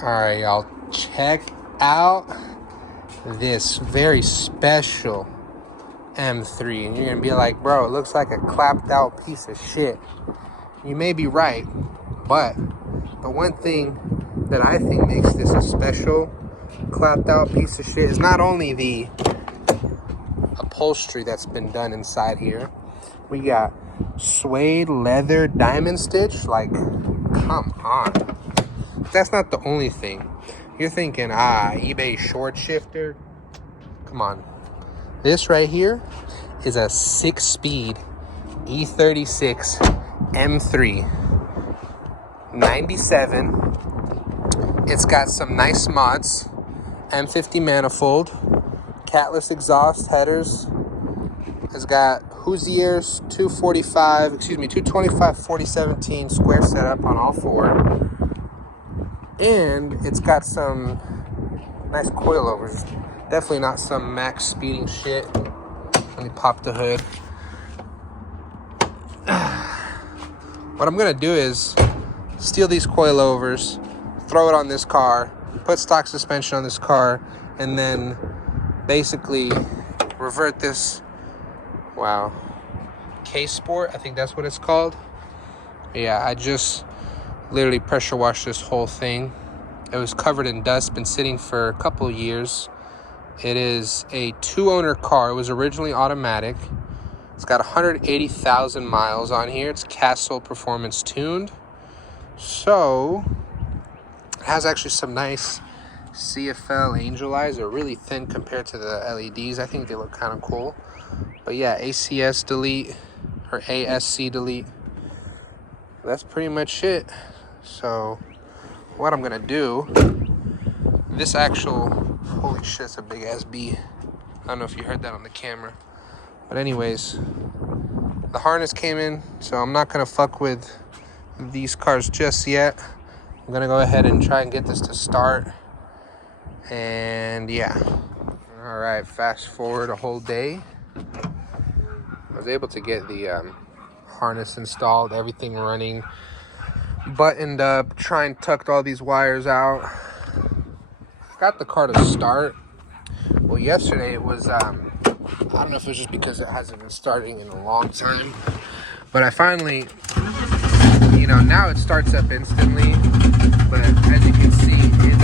Alright, y'all, check out this very special M3. And you're gonna be like, bro, it looks like a clapped out piece of shit. You may be right, but the one thing that I think makes this a special clapped out piece of shit is not only the upholstery that's been done inside here. We got suede leather diamond stitch. Like, come on. That's not the only thing. You're thinking, eBay short shifter. Come on. This right here is a 6-speed E36 M3 97. It's got some nice mods. M50 manifold, catless exhaust headers. It's got Hoosier's 225 4017 square setup on all four. And it's got some nice coilovers. Definitely not some max speeding shit. Let me pop the hood. What I'm gonna do is steal these coilovers, throw it on this car, put stock suspension on this car, and then basically revert this, K-Sport, I think that's what it's called. Yeah, I just literally pressure washed this whole thing. It was covered in dust, been sitting for a couple of years. It is a 2-owner car. It was originally automatic. It's got 180,000 miles on here. It's Castle Performance tuned. So it has actually some nice CFL angel eyes. They're really thin compared to the LEDs. I think they look kind of cool. But yeah, ACS delete or ASC delete. That's pretty much it. So what I'm gonna do, this actual, holy shit, it's a big ass bee. I don't know if you heard that on the camera. But anyways, the harness came in, so I'm not gonna fuck with these cars just yet. I'm gonna go ahead and try and get this to start. And yeah. All right, fast forward a whole day. I was able to get the harness installed, everything running, buttoned up, tucked all these wires out. Got the car to start. Well, yesterday it was, I don't know if it was just because it hasn't been starting in a long time, but I finally, now it starts up instantly, but as you can see, it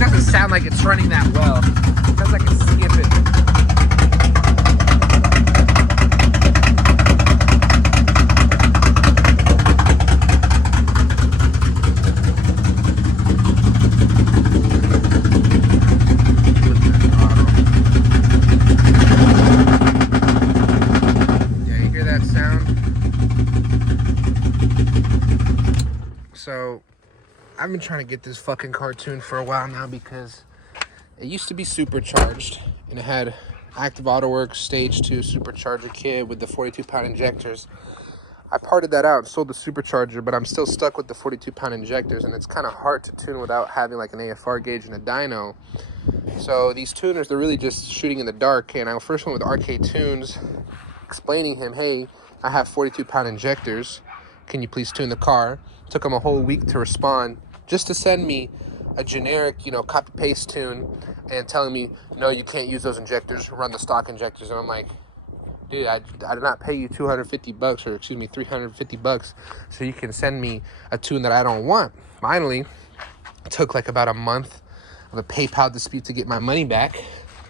doesn't sound like it's running that well. It sounds like it's skipping. So I've been trying to get this fucking cartoon for a while now because it used to be supercharged and it had active auto works stage 2 supercharger kit with the 42-pound injectors. I parted that out and sold the supercharger, but I'm still stuck with the 42-pound injectors, and it's kind of hard to tune without having like an AFR gauge and a dyno. So these tuners, they're really just shooting in the dark. And I first went with RK Tunes, explaining him, hey, I have 42-pound injectors. Can you please tune the car? Took him a whole week to respond, just to send me a generic, copy paste tune, and telling me, no, you can't use those injectors, run the stock injectors. And I'm like, dude, I did not pay you $250 or $350 so you can send me a tune that I don't want. Finally, it took like about a month of a PayPal dispute to get my money back.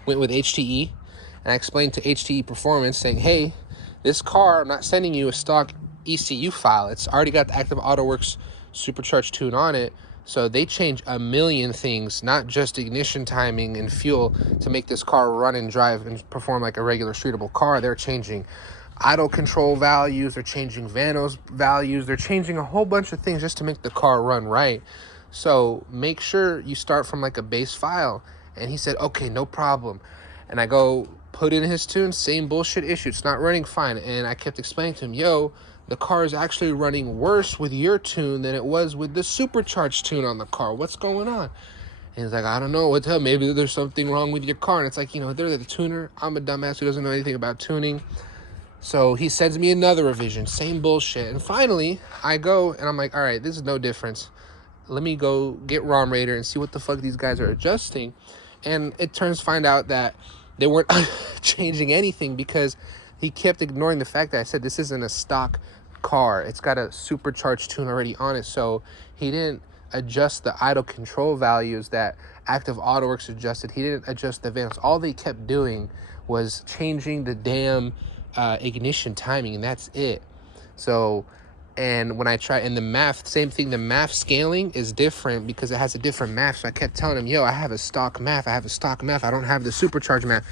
Went with HTE, and I explained to HTE Performance saying, hey, this car, I'm not sending you a stock ECU file. It's already got the active AutoWorks supercharged tune on it. So they change a million things, not just ignition timing and fuel, to make this car run and drive and perform like a regular streetable car. They're changing idle control values. They're changing Vanos values. They're changing a whole bunch of things just to make the car run right. So make sure you start from like a base file. And he said, okay, no problem. And I go put in his tune, same bullshit issue. It's not running fine. And I kept explaining to him, yo, the car is actually running worse with your tune than it was with the supercharged tune on the car. What's going on? And he's like, I don't know what to tell. Maybe there's something wrong with your car. And it's like, they're the tuner. I'm a dumbass who doesn't know anything about tuning. So he sends me another revision, same bullshit. And finally, I go and I'm like, all right, this is no difference. let me go get ROM Raider and see what the fuck these guys are adjusting. And it find out that they weren't changing anything, because he kept ignoring the fact that I said this isn't a stock car. It's got a supercharged tune already on it. So he didn't adjust the idle control values that Active AutoWorks adjusted. He didn't adjust the valves. All they kept doing was changing the damn ignition timing, and that's it. So, and when I try, and the MAF, same thing, the MAF scaling is different because it has a different MAF. So I kept telling him, yo, I have a stock MAF. I don't have the supercharged MAF.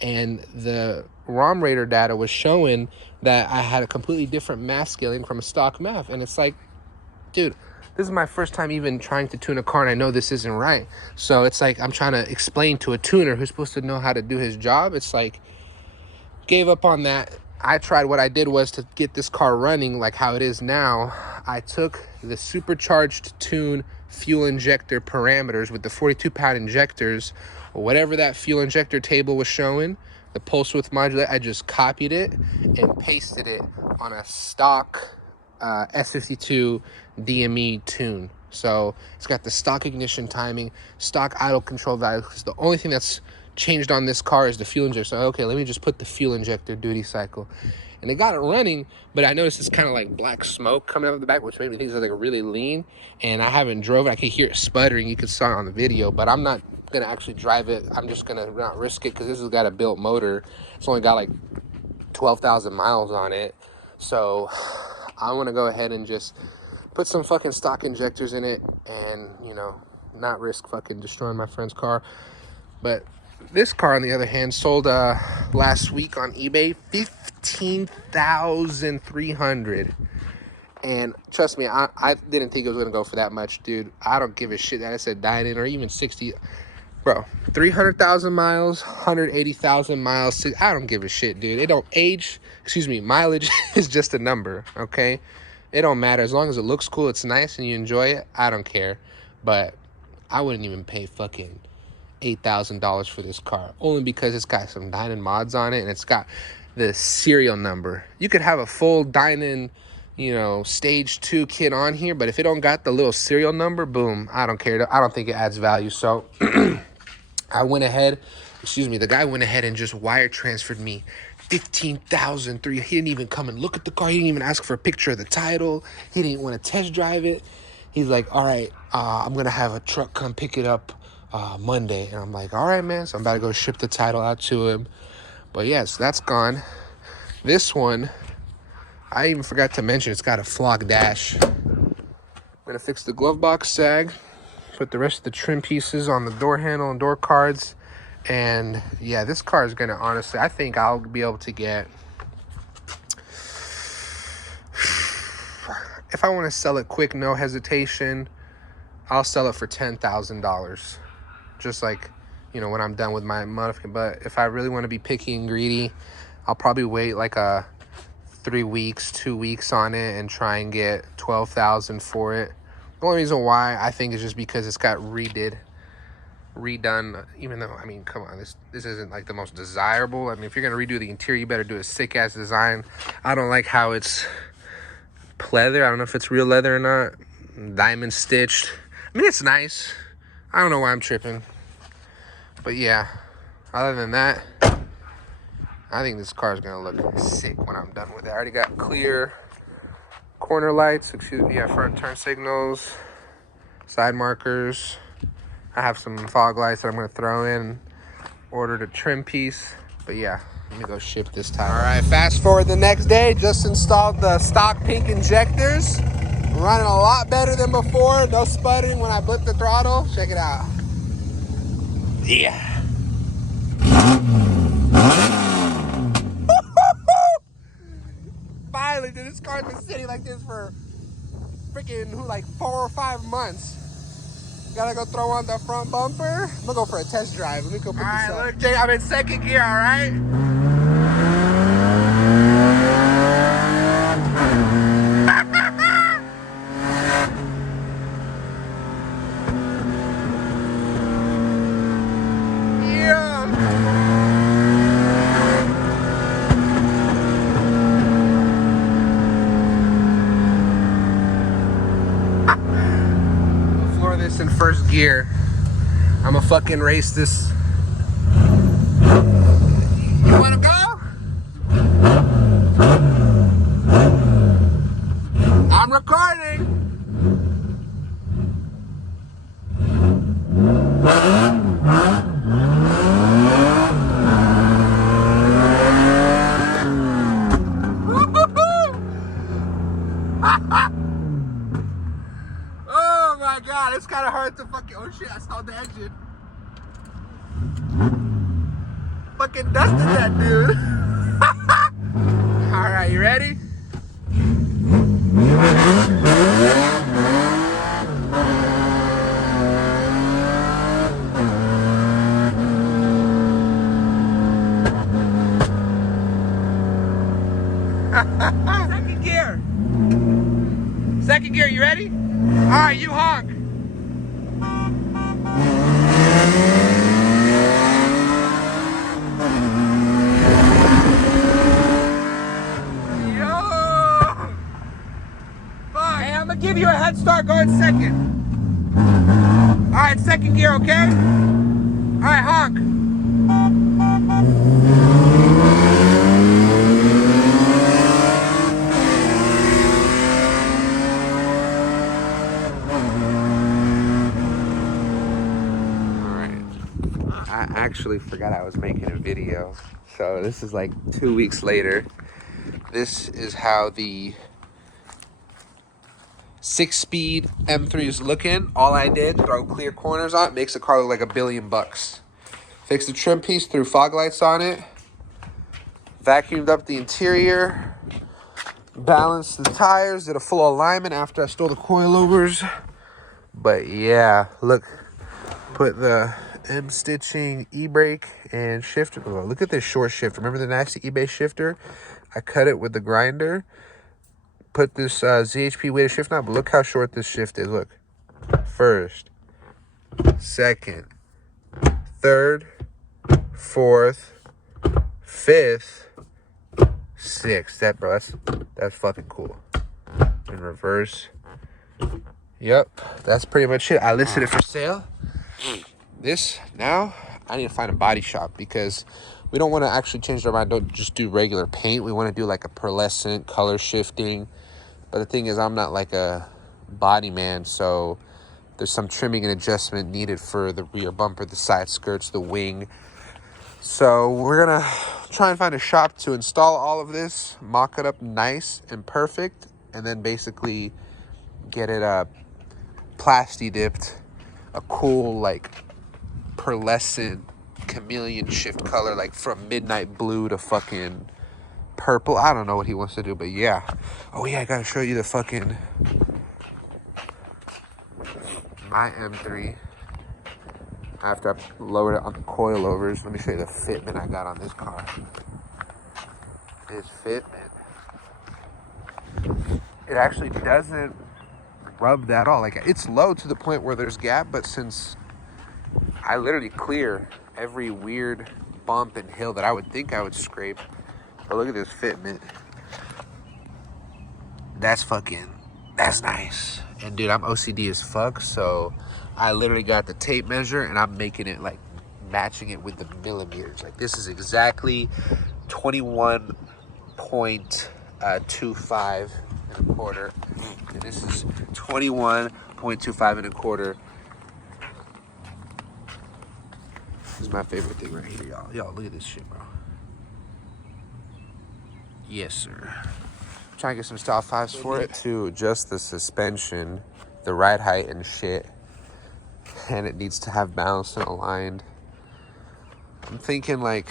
And the ROM Raider data was showing that I had a completely different MAF scaling from a stock MAF. And it's like, dude, this is my first time even trying to tune a car, and I know this isn't right. So it's like I'm trying to explain to a tuner who's supposed to know how to do his job. It's like, gave up on that. I tried, what I did was to get this car running like how it is now. I took the supercharged tune fuel injector parameters with the 42-pound injectors, or whatever that fuel injector table was showing, the pulse width modulator. I just copied it and pasted it on a stock S52 DME tune. So it's got the stock ignition timing, stock idle control value, because the only thing that's changed on this car is the fuel injector. So okay, let me just put the fuel injector duty cycle, and it got it running. But I noticed it's kind of like black smoke coming out of the back, which made me think it's like really lean. And I haven't drove it. I could hear it sputtering. You could saw it on the video, but I'm not gonna actually drive it. I'm just gonna not risk it, because this has got a built motor. It's only got like 12,000 miles on it. So I want to go ahead and just put some fucking stock injectors in it, and, you know, not risk fucking destroying my friend's car. But this car, on the other hand, sold last week on eBay, $15,300. And trust me, I didn't think it was gonna go for that much, dude. I don't give a shit that I said dine-in or even 60. Bro, 300,000 miles, 180,000 miles. I don't give a shit, dude. It don't age. Excuse me, mileage is just a number, okay? It don't matter. As long as it looks cool, it's nice, and you enjoy it, I don't care. But I wouldn't even pay fucking $8,000 for this car, only because it's got some dine-in mods on it, and it's got the serial number. You could have a full dine-in, you know, stage 2 kit on here, but if it don't got the little serial number, boom, I don't care. I don't think it adds value. So I went ahead, the guy went ahead and just wire transferred me $15,300. He didn't even come and look at the car. He didn't even ask for a picture of the title. He didn't want to test drive it. He's like, all right, I'm going to have a truck come pick it up Monday. And I'm like, all right, man. So I'm about to go ship the title out to him. But yes, that's gone. This one, I even forgot to mention, it's got a flock dash. I'm going to fix the glove box sag, put the rest of the trim pieces on the door handle and door cards. And yeah, this car is going to, honestly, I think I'll be able to get, if I want to sell it quick, no hesitation, I'll sell it for $10,000. Just like, you know, when I'm done with my modification. But if I really want to be picky and greedy, I'll probably wait like 3 weeks, 2 weeks on it and try and get $12,000 for it. The only reason why I think is just because it's got redone, even though, I mean, come on, this isn't like the most desirable. I mean, if you're gonna redo the interior, you better do a sick ass design. I don't like how it's pleather. I don't know if it's real leather or not. Diamond stitched. I mean, it's nice. I don't know why I'm tripping. But yeah, other than that, I think this car is gonna look sick when I'm done with it. I already got clear corner lights, front turn signals, side markers. I have some fog lights that I'm gonna throw in. Ordered a trim piece, but yeah, let me go ship this time. All right, fast forward the next day. Just installed the stock pink injectors. Running a lot better than before. No sputtering when I blip the throttle. Check it out. Yeah. Finally, dude, this car's been sitting like this for freaking like 4 or 5 months. Gotta go throw on the front bumper. I'm gonna go for a test drive. Let me go put this up. All right, look, Jay, I'm in second gear, all right? gear. I'ma fucking race this. You wanna go? I'm recording. Oh my god, it's kind of hard to fucking. Oh shit, I saw the engine. Fucking dusted that dude. Alright, you ready? Second gear. Second gear, you ready? Alright, you honk. I'm gonna give you a head start going second. Alright, second gear, okay? Alright, honk. Alright. I actually forgot I was making a video. So this is like 2 weeks later. This is how the 6-speed M3 is looking. All I did, throw clear corners on it, makes the car look like $1 billion. Fixed the trim piece, threw fog lights on it, vacuumed up the interior, balanced the tires, did a full alignment after I stole the coilovers. But yeah, look, put the M stitching e-brake and shifter. Oh, look at this short shifter. Remember the nasty eBay shifter? I cut it with the grinder. Put this ZHP weighted shift knob, but look how short this shift is. Look, first, second, third, fourth, fifth, sixth. That's fucking cool. In reverse. Yep, that's pretty much it. I listed it for sale. This, now, I need to find a body shop because we don't want to actually change our mind. Don't just do regular paint. We want to do like a pearlescent, color shifting. But the thing is, I'm not like a body man, so there's some trimming and adjustment needed for the rear bumper, the side skirts, the wing. So we're going to try and find a shop to install all of this, mock it up nice and perfect, and then basically get it plasti dipped, a cool like pearlescent chameleon shift color, like from midnight blue to fucking purple. I don't know what he wants to do, but yeah. Oh yeah, I gotta show you the fucking my M3 after I lowered it on the coilovers. Let me show you the fitment I got on this car. This fitment, it actually doesn't rub that at all. Like, it's low to the point where there's gap, but since I literally clear every weird bump and hill that I would think I would scrape. But look at this fitment. That's nice. And dude, I'm OCD as fuck, so I literally got the tape measure and I'm making it like matching it with the millimeters. Like, this is exactly 21.25 and a quarter. And this is 21.25 and a quarter. This is my favorite thing right here, y'all. Y'all, look at this shit, bro. Yes, sir. I'm trying to get some style 5s for it. To adjust the suspension, the ride height and shit. And it needs to have balanced and aligned. I'm thinking like,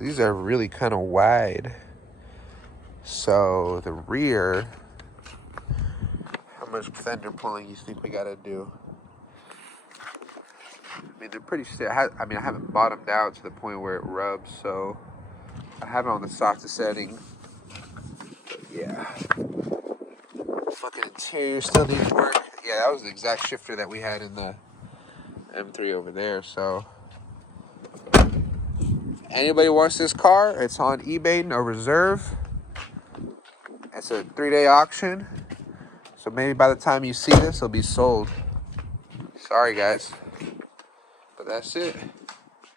these are really kind of wide. So the rear, how much fender pulling you think we gotta do? I mean, they're pretty stiff. I haven't bottomed out to the point where it rubs, so I have it on the softest setting. But yeah. Fucking interior still needs work. Yeah, that was the exact shifter that we had in the M3 over there, so. Anybody wants this car, it's on eBay, no reserve. It's a 3-day auction. So maybe by the time you see this, it'll be sold. Sorry, guys. But that's it.